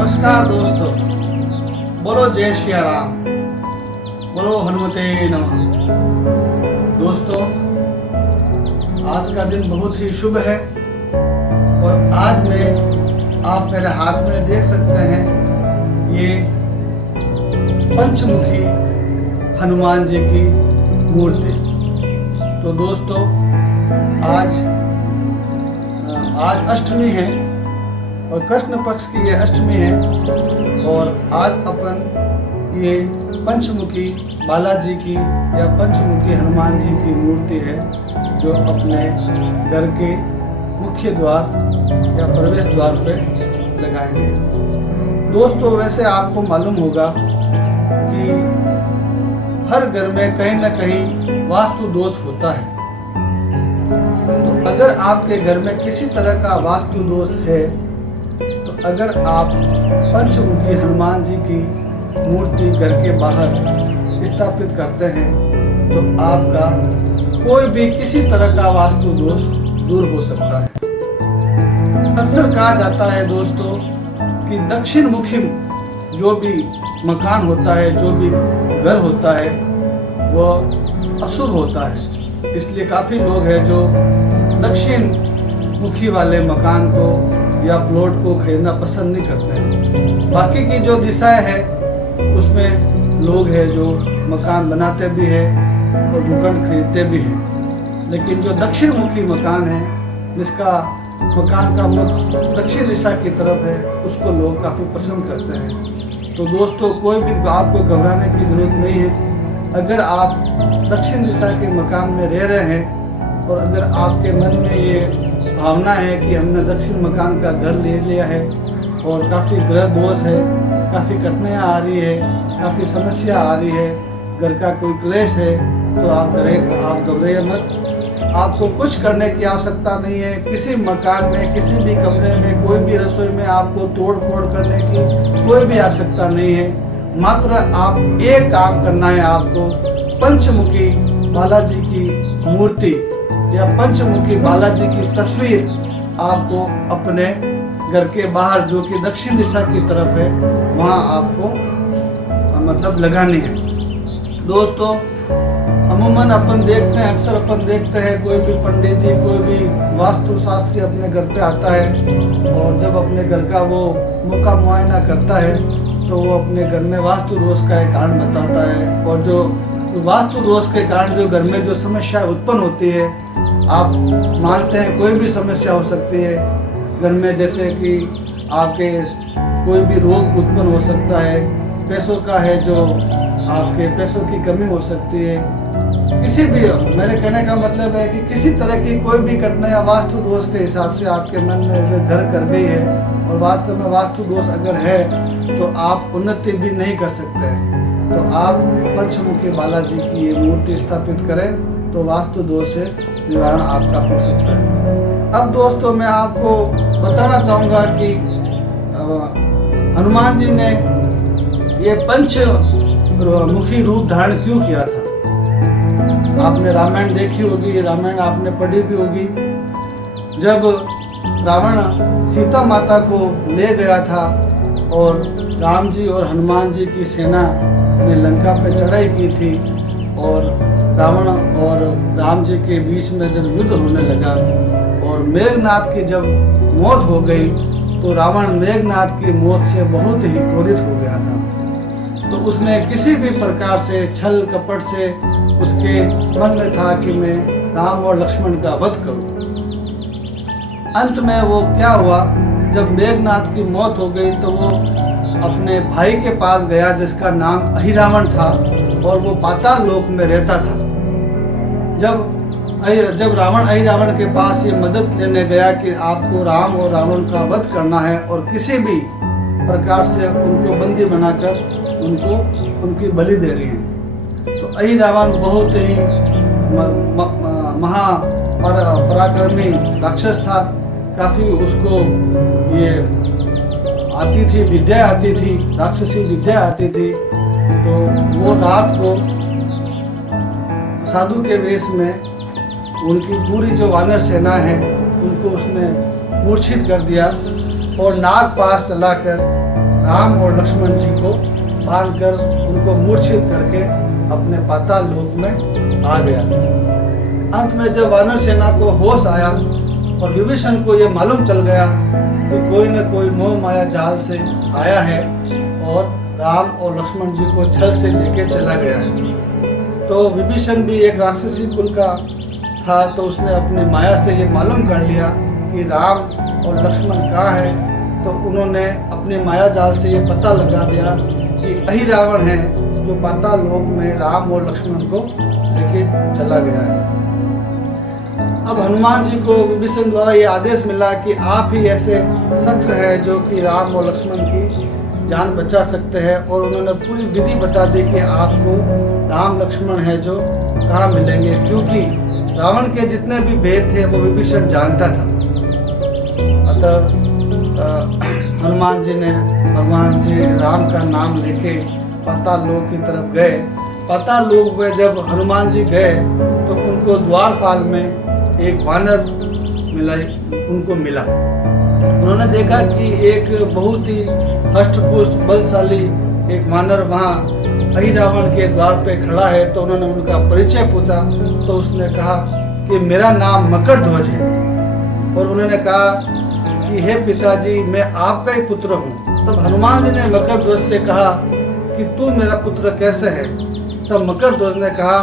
नमस्कार दोस्तों, बोलो जय श्री राम, बोलो हनुमते नमः। दोस्तों, आज का दिन बहुत ही शुभ है और आज आप मेरे हाथ में देख सकते हैं ये पंचमुखी हनुमान जी की मूर्ति। तो दोस्तों, आज अष्टमी है और कृष्ण पक्ष की ये अष्टमी है और आज अपन ये पंचमुखी बालाजी की या पंचमुखी हनुमान जी की मूर्ति है जो अपने घर के मुख्य द्वार या प्रवेश द्वार पे लगाएंगे। दोस्तों, वैसे आपको मालूम होगा कि हर घर में कहीं ना कहीं वास्तु दोष होता है। तो अगर आपके घर में किसी तरह का वास्तु दोष है तो अगर आप पंचमुखी हनुमान जी की मूर्ति घर के बाहर स्थापित करते हैं तो आपका कोई भी किसी तरह का वास्तु दोष दूर हो सकता है। अक्सर कहा जाता है दोस्तों कि दक्षिण मुखी जो भी मकान होता है, जो भी घर होता है, वह अशुभ होता है। इसलिए काफ़ी लोग हैं जो दक्षिण मुखी वाले मकान को या प्लॉट को खरीदना पसंद नहीं करते हैं। बाकी की जो दिशाएं हैं उसमें लोग हैं जो मकान बनाते भी हैं और भूखंड खरीदते भी हैं। लेकिन जो दक्षिण मुखी मकान है, जिसका मकान का मुख दक्षिण दिशा की तरफ है, उसको लोग काफ़ी पसंद करते हैं। तो दोस्तों, कोई भी आपको घबराने की ज़रूरत नहीं है। अगर आप दक्षिण दिशा के मकान में रह रहे हैं और अगर आपके मन में ये भावना है कि हमने दक्षिण मकान का घर ले लिया है और काफ़ी ग्रह दोष है, काफ़ी कठिनाइयाँ आ रही है, काफ़ी समस्या आ रही है, घर का कोई क्लेश है, तो आप घबराइए मत। आपको कुछ करने की आवश्यकता नहीं है। किसी मकान में, किसी भी कमरे में, कोई भी रसोई में आपको तोड़ फोड़ करने की कोई भी आवश्यकता नहीं है। मात्र आप एक काम करना है, आपको पंचमुखी बालाजी की मूर्ति या पंचमुखी बालाजी की तस्वीर आपको अपने घर के बाहर, जो कि दक्षिण दिशा की तरफ है, वहाँ आपको मतलब लगानी है। दोस्तों, अमूमन अपन देखते हैं, अक्सर अपन देखते हैं कोई भी पंडित जी, कोई भी वास्तु शास्त्री अपने घर पे आता है और जब अपने घर का वो मौका मुआयना करता है तो वो अपने घर में वास्तु दोष का एक कारण बताता है। और जो वास्तु दोष के कारण जो घर में जो समस्या उत्पन्न होती है, आप मानते हैं कोई भी समस्या हो सकती है घर में, जैसे कि आपके कोई भी रोग उत्पन्न हो सकता है, पैसों का है जो आपके पैसों की कमी हो सकती है, किसी भी, मेरे कहने का मतलब है कि किसी तरह की कोई भी घटना या वास्तु दोष के हिसाब से आपके मन में अगर घर कर गई है और वास्तव में वास्तु दोष अगर है तो आप उन्नति भी नहीं कर सकते हैं। तो आप पंचमुखी बालाजी की ये मूर्ति स्थापित करें तो वास्तु दोष से निवारण आपका हो सकता है। अब दोस्तों, मैं आपको बताना चाहूँगा कि हनुमान जी ने ये पंचमुखी रूप धारण क्यों किया था। आपने रामायण देखी होगी, रामायण आपने पढ़ी भी होगी। जब रावण सीता माता को ले गया था और राम जी और हनुमान जी की सेना ने लंका पे चढ़ाई की थी और रावण और राम जी के बीच में जब युद्ध होने लगा और मेघनाथ की जब मौत हो गई तो रावण मेघनाथ की मौत से बहुत ही क्रोधित हो गया था। तो उसने किसी भी प्रकार से छल कपट से उसके मन में था कि मैं राम और लक्ष्मण का वध करूं। अंत में वो क्या हुआ, जब मेघनाथ की मौत हो गई तो वो अपने भाई के पास गया जिसका नाम अहिरावण था और वो पाताल लोक में रहता था। जब रावण अहिरावण के पास ये मदद लेने गया कि आपको राम और रावण का वध करना है और किसी भी प्रकार से उनको बंदी बनाकर उनको उनकी बलि देनी है, तो अहिरावण बहुत ही पराक्रमी राक्षस था। काफ़ी उसको ये आती थी, विद्या आती थी, राक्षसी विद्या आती थी। तो वो रात को साधु के वेश में उनकी पूरी जो वानर सेना है उनको उसने मूर्छित कर दिया और नाग पास चलाकर राम और लक्ष्मण जी को बांधकर उनको मूर्छित करके अपने पाताल लोक में आ गया। अंत में जब वानर सेना को होश आया और विभीषण को यह मालूम चल गया कि कोई न कोई मोह माया जाल से आया है और राम और लक्ष्मण जी को छल से लेके चला गया है, तो विभीषण भी एक राक्षसी कुल का था, तो उसने अपनी माया से ये मालूम कर लिया कि राम और लक्ष्मण कहाँ है। तो उन्होंने अपने माया जाल से ये पता लगा दिया कि यही रावण है जो पाताल लोक में राम और लक्ष्मण को लेके चला गया है। अब हनुमान जी को विभीषण द्वारा ये आदेश मिला कि आप ही ऐसे शख्स हैं जो कि राम और लक्ष्मण की जान बचा सकते हैं, और उन्होंने पूरी विधि बता दी कि आपको राम लक्ष्मण है जो कहाँ मिलेंगे, क्योंकि रावण के जितने भी भेद थे वो विभीषण जानता था। अतः हनुमान जी ने भगवान श्री राम का नाम लेके पाताल लोक की तरफ गए। पाताल लोक में जब हनुमान जी गए तो उनको द्वारपाल में एक वानर उनको मिला। उन्होंने देखा कि एक बहुत ही अष्टपुष्ट बलशाली एक वानर वहाँ अहि रावण के द्वार पे खड़ा है। तो उन्होंने उनका परिचय पूछा, तो उसने कहा कि मेरा नाम मकरध्वज है, और उन्होंने कहा कि हे पिताजी, मैं आपका ही पुत्र हूँ। तब हनुमान जी ने मकरध्वज से कहा कि तू मेरा पुत्र कैसे है। तब मकरध्वज ने कहा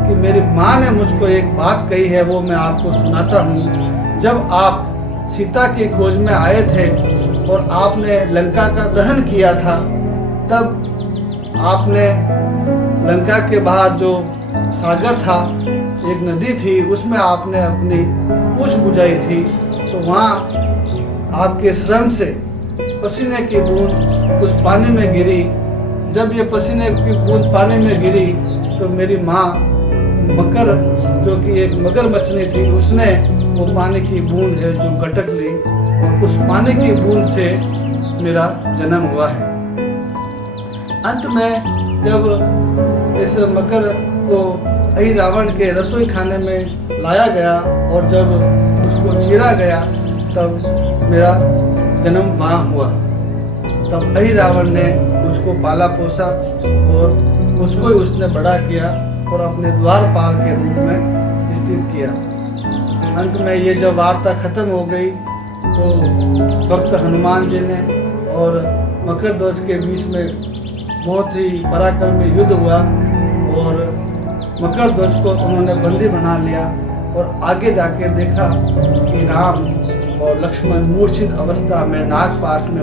कि मेरी माँ ने मुझको एक बात कही है, वो मैं आपको सुनाता हूँ। जब आप सीता की खोज में आए थे और आपने लंका का दहन किया था, तब आपने लंका के बाहर जो सागर था, एक नदी थी, उसमें आपने अपनी पूंछ बुझाई थी। तो वहाँ आपके श्रम से पसीने की बूंद उस पानी में गिरी। जब ये पसीने की बूंद पानी में गिरी तो मेरी माँ मकर, जो कि एक मगर मछली थी, उसने वो पानी की बूंद है जो गटक ली, और उस पानी की बूंद से मेरा जन्म हुआ है। अंत में जब इस मकर को अहि रावण के रसोई खाने में लाया गया और जब उसको चीरा गया, तब मेरा जन्म वहाँ हुआ। तब अहि रावण ने मुझको पाला पोसा और मुझको ही उसने बड़ा किया और अपने द्वारपाल के रूप में स्थित किया। अंत में ये जब वार्ता खत्म हो गई तो भक्त हनुमान जी ने और मकरध्वज के बीच में बहुत ही पराक्रमी युद्ध हुआ, और मकरध्वज को उन्होंने बंदी बना लिया। और आगे जाके देखा कि राम और लक्ष्मण मूर्छित अवस्था में नागपाश में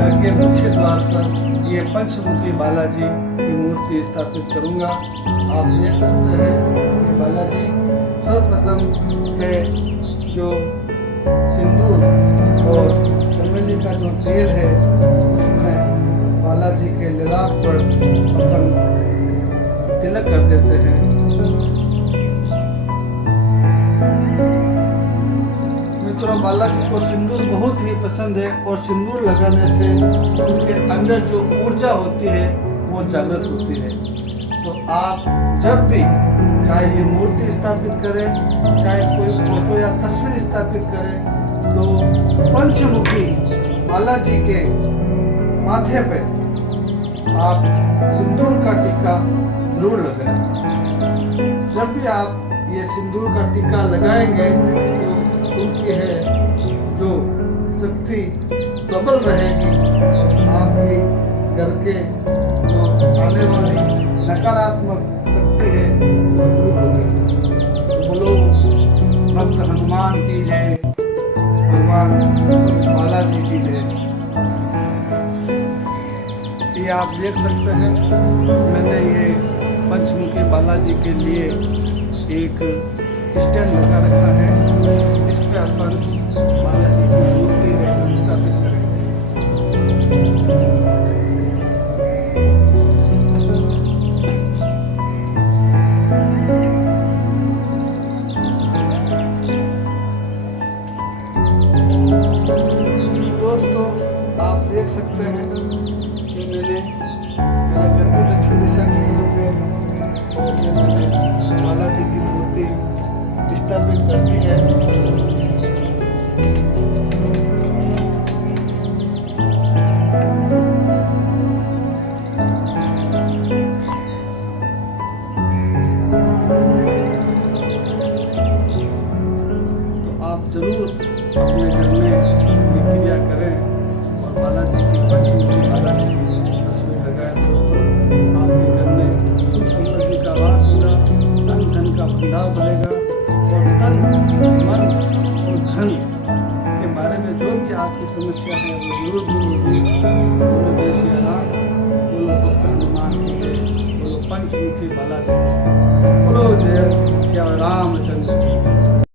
घर के मुख्य द्वार पर ये पंचमुखी बालाजी की मूर्ति स्थापित करूंगा। आप देख सकते हैं ये बालाजी सर्वप्रथम है जो सिंदूर और चमेली का जो तेल है उसमें बालाजी के लिलाट पर अपन तिलक कर देते हैं। मित्रों, बालाजी को सिंदूर बहुत ही पसंद है और सिंदूर लगाने से उनके अंदर जो ऊर्जा होती है वो जागृत होती है। तो आप जब भी चाहे ये मूर्ति स्थापित करें, चाहे कोई फोटो या तस्वीर स्थापित करें, तो पंचमुखी बालाजी के माथे पे आप सिंदूर का टीका जरूर लगाएं। जब भी आप ये सिंदूर का टीका लगाएंगे तो उनकी है जो शक्ति प्रबल रहेगी और आपके घर के जो आने वाली नकारात्मक शक्ति है वो दूर होगी। बोलो भक्त हनुमान की जय, भगवान बालाजी की जय। ये आप देख सकते हैं मैंने ये पंचमुखी बालाजी के लिए एक स्टैंड लगा रखा है। इस पे अपन बालाजी की मूर्ति है स्थापित करेंगे। दोस्तों, आप देख सकते हैं कि मैंने मेरे घर की दक्षिण दिशा की तरफ है और ये मैंने बालाजी की मूर्ति स्थापित कर दी है। तो आप जरूर अपने घर में ये क्रिया करें और बालाजी की पंचमुखी बालाजी की तस्वीर लगाएं। दोस्तों, आपके घर में सुख समृद्धि का वास होगा, धन का भंडार बढ़ेगा और तन मन और धन के बारे में जो भी आपकी समस्या है वो जरूर दूर होगी। बोलो जय श्री राम, बोलो भक्त हनुमान की जय, बोलो पंचमुखी बालाजी, बोलो जय श्री रामचंद्र।